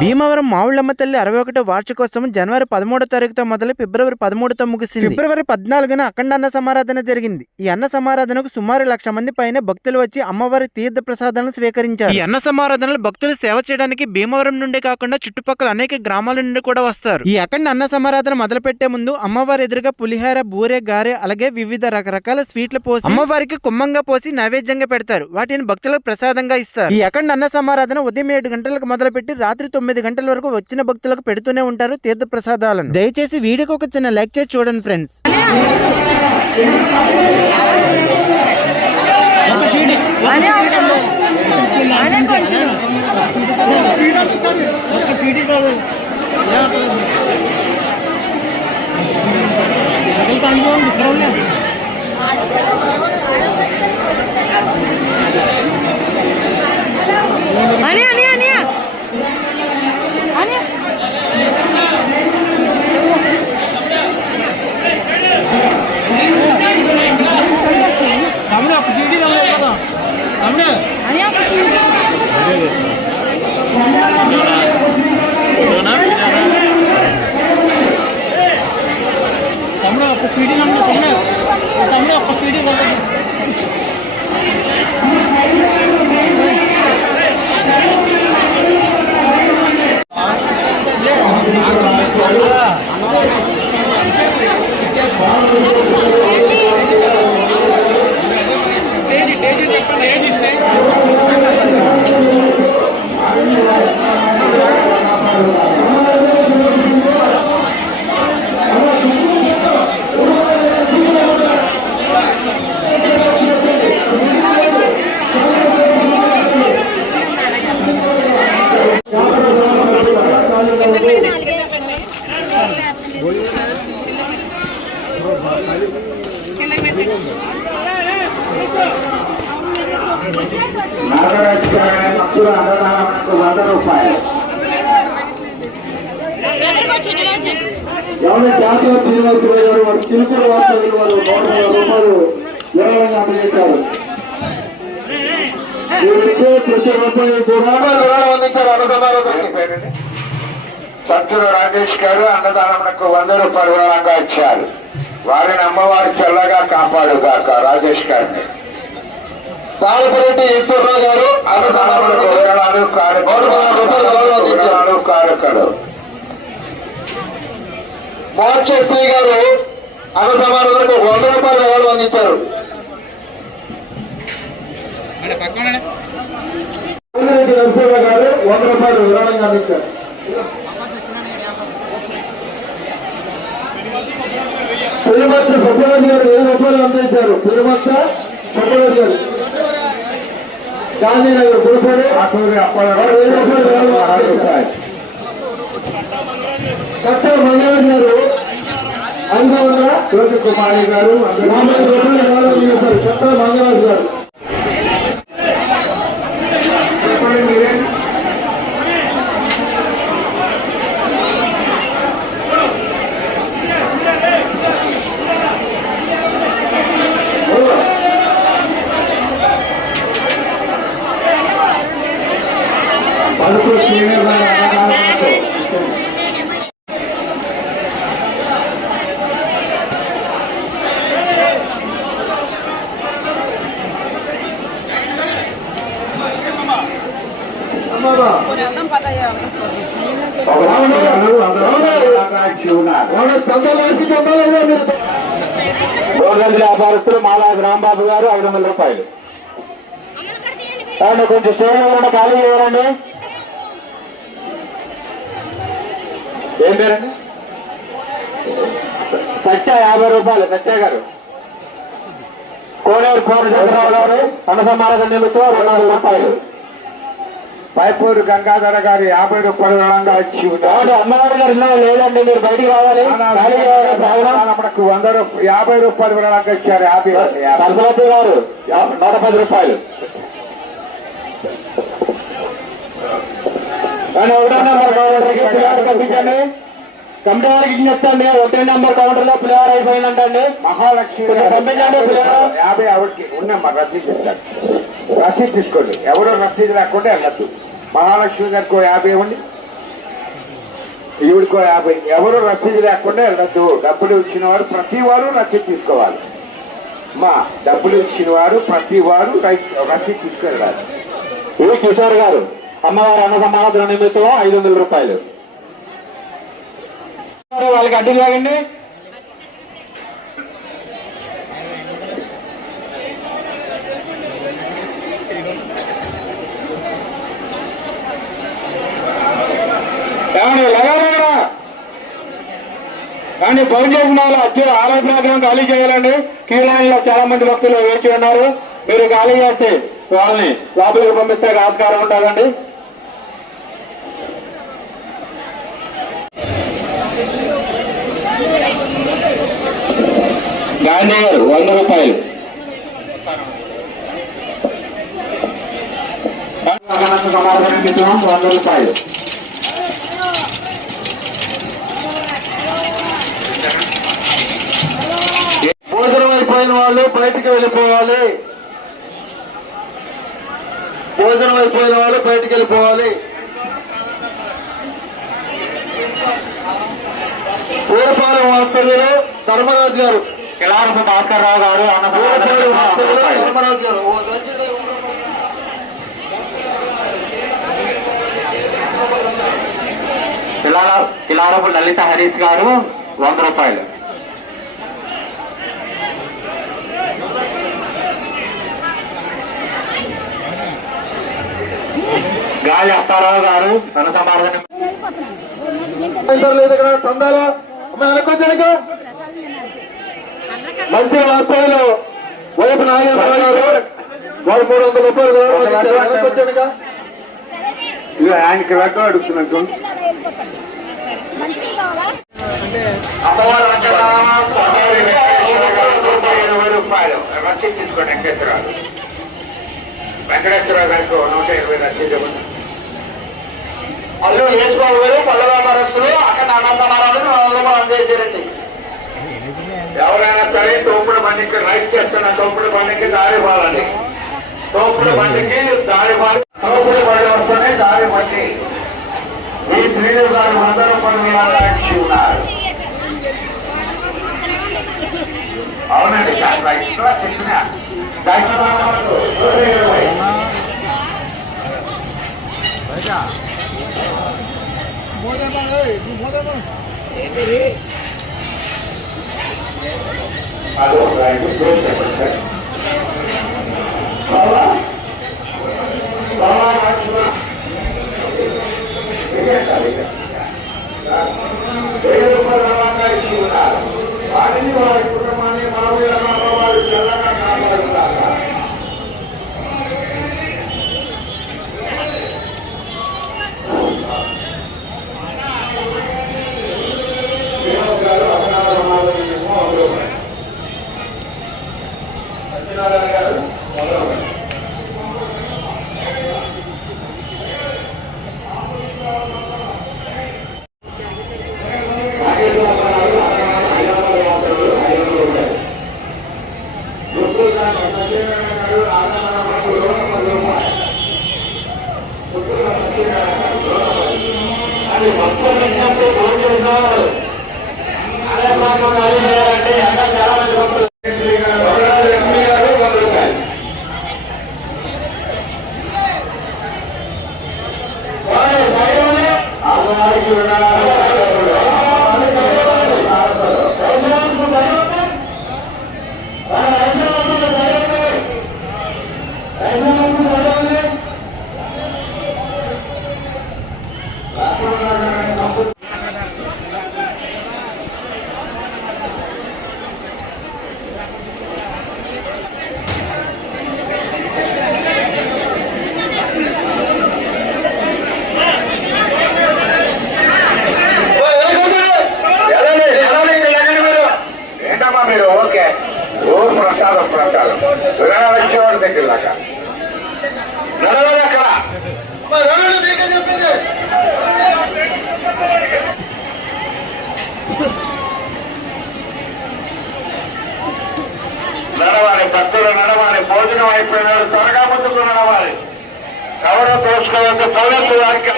భీమవరం మావుళ్ళమ్మ తల్లి 61వ వార్షికోత్సవం జనవరి 13వ తారీఖుతో మొదలు ఫిబ్రవరి 13తో ముగిసింది. ఫిబ్రవరి 14న అఖండ అన్న సమారాధన జరిగింది. ఈ అన్న సమారాధనకు సుమారు 1,00,000 మంది పైన భక్తులు వచ్చి అమ్మవారి తీర్థ ప్రసాదాలను స్వీకరించారు. ఈ అన్న సమారాధనలు భక్తులు సేవ చేయడానికి భీమవరం నుండి కాకుండా చుట్టుపక్కల అనేక గ్రామాల నుండి కూడా వస్తారు. ఈ అఖండ అన్న సమారాధన మొదలు పెట్టే ముందు అమ్మవారి ఎదురుగా పులిహార, బూరె, గారె అలాగే వివిధ రకరకాల స్వీట్లు పోసి అమ్మవారికి కుంభంగా పోసి నైవేద్యంగా పెడతారు. వాటిని భక్తులకు ప్రసాదంగా ఇస్తారు. ఈ అఖండ అన్న సమారాధన ఉదయం 7 గంటలకు మొదలుపెట్టి రాత్రి 9 గంటల వరకు వచ్చిన భక్తులకు పెడుతూనే ఉంటారు తీర్థ ప్రసాదాలను. దయచేసి వీడియోకి ఒక చిన్న లైక్ చేసి చూడండి ఫ్రెండ్స్. ఎవరి జాతీయ శ్రీనివాసులు గారు వారి చిలుకూరు వార్తలు వారు 120 రూపాయలు విరాళంగా అందజేశారు. ప్రతి రూపాయలు కూడా విరాళం అందించారు. అన్నదానానికి చంద్రుడు రాజేష్ గారు అన్నదానమునకు 100 రూపాయలు విరాళంగా ఇచ్చారు. వారిని అమ్మవారి చల్లగా కాపాడుగాక. రాజేష్ గారిని బాలపరెడ్డి ఈశ్వరరావు గారు అన్నదానములకు విరాళాలు కారకుడు. మోక్షశ్రీ గారు అన్న సమారాధనకు 100 రూపాయలు విరాళం అందించారు. నరసింహ గారు 100 రూపాయలు విరాళంగా అందించారు. పెరుమత్స సుబ్బరాజు గారు 1000 రూపాయలు అందించారు. పెరుమత్స సుబ్బరాజు గారు గాంధీనగర్ గురుపడి 1000 రూపాయలు. కట్టల మంగరాజు గారు 500, జ్యోతి కుమారి గారు 50 రూపాయలు చేశారు. కట్టల మంగరాజు గారు వ్యాపారస్తులు మాలాది రాంబాబు గారు 500 రూపాయలు. కొంచెం స్టేజ్ కూడా ఖాళీ చేయాలండి. ఏం పేరండి? సత్య 50 రూపాయలు. సత్య గారు కోనేరు పూర్ణచంద్రరావు గారు అన్న సమారాధన నిమిత్తం 200 రూపాయలు. పైపూరు గంగాధర గారు 50 రూపాయలు విరాళంగా ఇచ్చి ఉన్నారు. అమ్మగారు గారు లేదండి, మీరు బయటికి రావాలి. మనకు 50 రూపాయలు విరాళంగా ఇచ్చారు. సరస్వతి గారు 110 రూపాయలు. కానీ ఎవరన్నా మరి పంపించండి. కమిటీ వారికి ఇచ్చేస్తండి. 1 నెంబర్ కౌంటర్ లో పులిహార అయిపోయిందంటండి. మహాలక్ష్మి పంపించండి పులిహార. 50 ఎవరికి ఉన్నమ్మా రసీదు ఇస్తాడు. రసీదు తీసుకోండి. ఎవరో రసీదు లేకుండా వెళ్ళద్దు. మహాలక్ష్మి గారికి 50 ఇవ్వండి, ఈవిడికో 50. ఎవరు రసీదు లేకుండా వెళ్ళద్దు. డబ్బులు ఇచ్చిన వారు ప్రతి వారు రసీదు తీసుకోవాలి. మా డబ్బులు ఇచ్చిన వారు ప్రతి వారు రసీదు తీసుకెళ్ళాలి. ఈ కిషోర్ గారు అమ్మవారి అన్న సమాధాన నిమిత్తం 500 రూపాయలు. వాళ్ళకి అడ్డు లాగండి. కానీ ఫోన్ చేసిన వాళ్ళు ఆలయ ప్రాంగణం ఖాళీ చేయాలండి. క్యూ లైన్ లో చాలా మంది భక్తులు వేచి ఉన్నారు. మీరు ఖాళీ చేస్తే వాళ్ళని లోపలికి పంపిస్తే ఆస్కారం ఉంటుందండి. గాంధీ గారు 100 రూపాయలు. సమాధానం 100 రూపాయలు. భోజనం అయిపోయిన వాళ్ళు బయటికి వెళ్ళిపోవాలి. భోజనం అయిపోయిన వాళ్ళు బయటికి వెళ్ళిపోవాలి. పూరపాలెం వాస్తవ్యులు ధర్మరాజు గారు, కిలారపు భాస్కర్ రావు గారు, ధర్మరాజు గారు, కిలారపు లలిత హరీష్ గారు 100 రూపాయలు. గాలి అప్పారావు గారు ధన సమాధానం. లేదు ఇక్కడ చందాలు వెనకొచ్చాడుగా మంచి వాస్తవ్యులు వైపు నాగేశ్వరరావు గారు 300 రూపాయలు వెనకొచ్చాడుగా. ఇక ఆయనకి లెక్క అడుగుతున్నట్టు. అమ్మవారు 20 రూపాయలు రసీదు తీసుకోండి. వెంకటేశ్వరరావు గారికి 120 రసీదు ఇవ్వండి. అల్లు యేసుబాబు గారు పళ్ళ వ్యాపారస్తులు అక్కడ అన్న సమారాలను 100 రూపాయలు అందజేశారండి. ఎవరైనా సరే తోపుడు బండికి రైట్ చేస్తున్న తోపుడు బండికి దారి ఇవ్వాలండి. తోపుడు బండికి దారి ఇవ్వాలి. తోపుడు బండి వస్తేనే దారి బండి. ఈ 3 గారు 100 రూపాయలు ఉన్నారు. అవునండి చెప్పిన వారిని వారి కుటుంబాన్ని వారు చల్లగా కాపాడుతారు. సత్యనారాయణ గారు మీరు ఓకే ఓ ప్రసాదం వచ్చేవాడి దగ్గర దాకా నడవదు అక్కడ చెప్పింది. భక్తులు నడవాలి. భోజనం అయిపోయిన త్వరగా ముందుకు నడవాలి. ఎవరో తోసుకోవద్దు. పోలీసు వారికి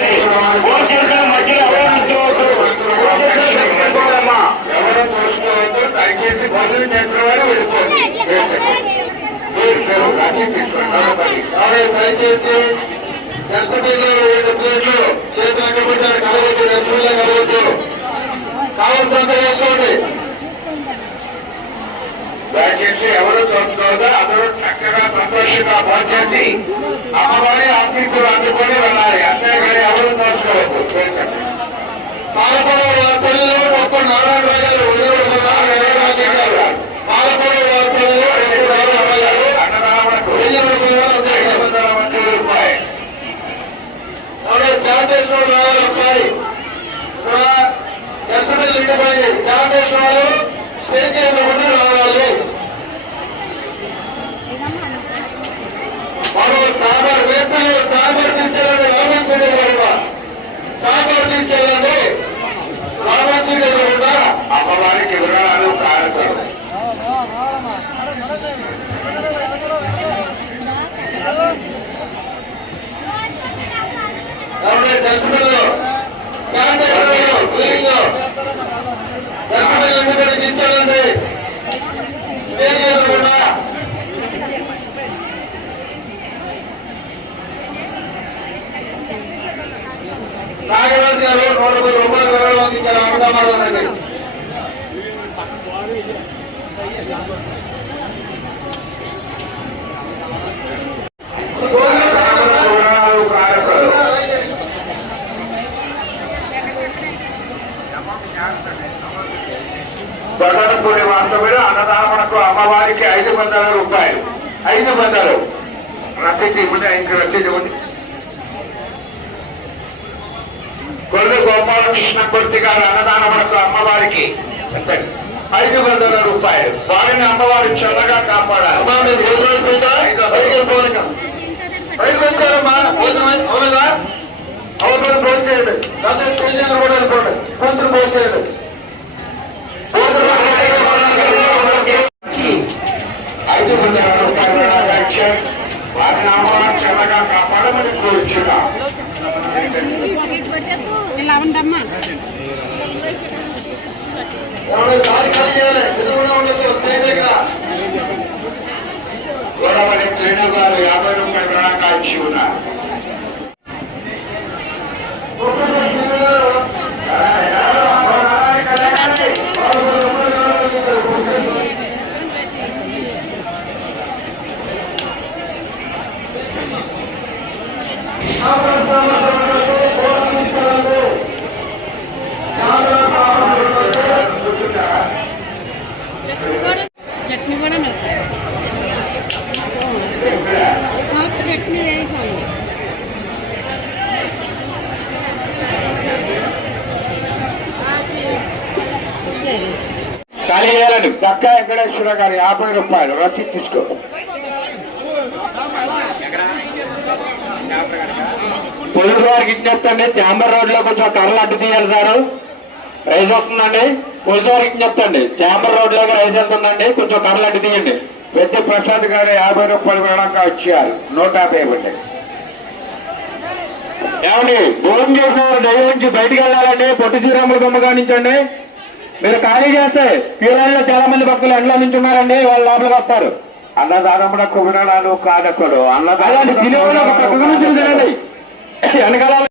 ఎవరో తోసుకోవద్దు. దయచేసి భోజనం చేసిన వారు వెళ్ళిపోండి. దయచేసి డస్ట్బిన్లో 2 ప్లేట్లు చేతులు అక్కబెట్టారు. కలగొద్దు. డస్ట్బిన్లో కలగొద్దు. కావాల్సినంత వేసుకోండి. దయచేసి ఎవరు తోసుకోవద్దు. అందరూ చక్కగా సంతోషంగా భోంచేసి అమ్మవారి ఆఫీసులు అందుకొని వెళ్ళాలి. అంతేగాని ఎవరు తోసుకోవద్దు. పాలపూడ పల్లెలు డాక్టర్ నారాయణరావు గారు పాలపూడ పల్లెలు అన్నదామకు రూపాయలు. శానిటేషన్ రావాలి. ఒకసారి డస్ట్బిన్ ఇంటిపోయి శానిటేషన్ వాళ్ళు స్టేజ్ చేయకుండా రావాలి. మనం సాంబార్ వేపులు సాంబార్ తీసుకెళ్ళండి. రామేశ్వరి ఎదురుకుండా సాంబార్ తీసుకెళ్ళండి. రామేశ్వరి ఎదురుకుండా అమ్మవారికి వివరాలు కారణం. డస్ట్బిన్లో శానిటైజర్ క్లీనింగ్ డస్ట్బిన్ తీసుకెళ్ళండి. స్టేజ్ ఎదురుకుండా నాగరాజు గారు 150 రూపాయల వివరాలు అందించారు. అన్నదామాదానికి దొడ్డపూడి వాస్తవుడు అన్నదానకు అమ్మవారికి 500 రూపాయలు. 500 రసీదు ఇవ్వండి. 5 రసీదు ఇవ్వండి. కొల్లు గోపాలకృష్ణమూర్తి గారు అన్నదానమునకు అమ్మవారికి 500 రూపాయలు. వారిని అమ్మవారి చల్లగా కాపాడాలి. బయటకు వచ్చారమ్మా. అవునగా అవతల భోజనం చేయండి. రాత్రి కూడా వెళ్ళిపోండి. కూతురు భోజనం చేయండి. 500 రూపాయలు వారిని అమ్మవారి చల్లగా కాపాడమని కోరుచున్నాం. గోడవల్లి శ్రీను గారు 50 రూపాయలు విరాళంగా ఇచ్చి ఉన్నారు. చట్నీ కూడా చట్నీ వేసాను. ఖాళీ చేయాలండి. దక్క వెంకటేశ్వర గారు 50 రూపాయలు రసీదు తీసుకో. పోలీసు వారికి ఇచ్చేస్తండి. చాంబర్ రోడ్ లో కొంచెం కర్రలు అడ్డు తీయాలి సార్. రైస్ వస్తుందండి. పోలీసు వారికి చెప్తండి. చాంబర్ రోడ్ లో రైస్ వెళ్తుందండి. కొంచెం కర్రలు అడ్డు తీయండి. పెద్ద ప్రసాద్ గారు 50 రూపాయలు విరాళంగా వచ్చారు. 150 ఇవ్వండి. ఏమండి భోజనం చేసిన వారు దయ నుంచి బయటికి వెళ్ళాలండి. పొట్టి శ్రీరాముల బొమ్మ కానించండి. మీరు ఖాళీ చేస్తే తీరాల్లో చాలా మంది భక్తులు ఎండలో నుంచి ఉన్నారండి. వాళ్ళు లోపలికి వస్తారు. అన్నదానమునకు వినడాలు కాదక్కడు. అన్నదానం తినేవాళ్ళు ఒక పక్క నుంచి తినండి. వెనకాల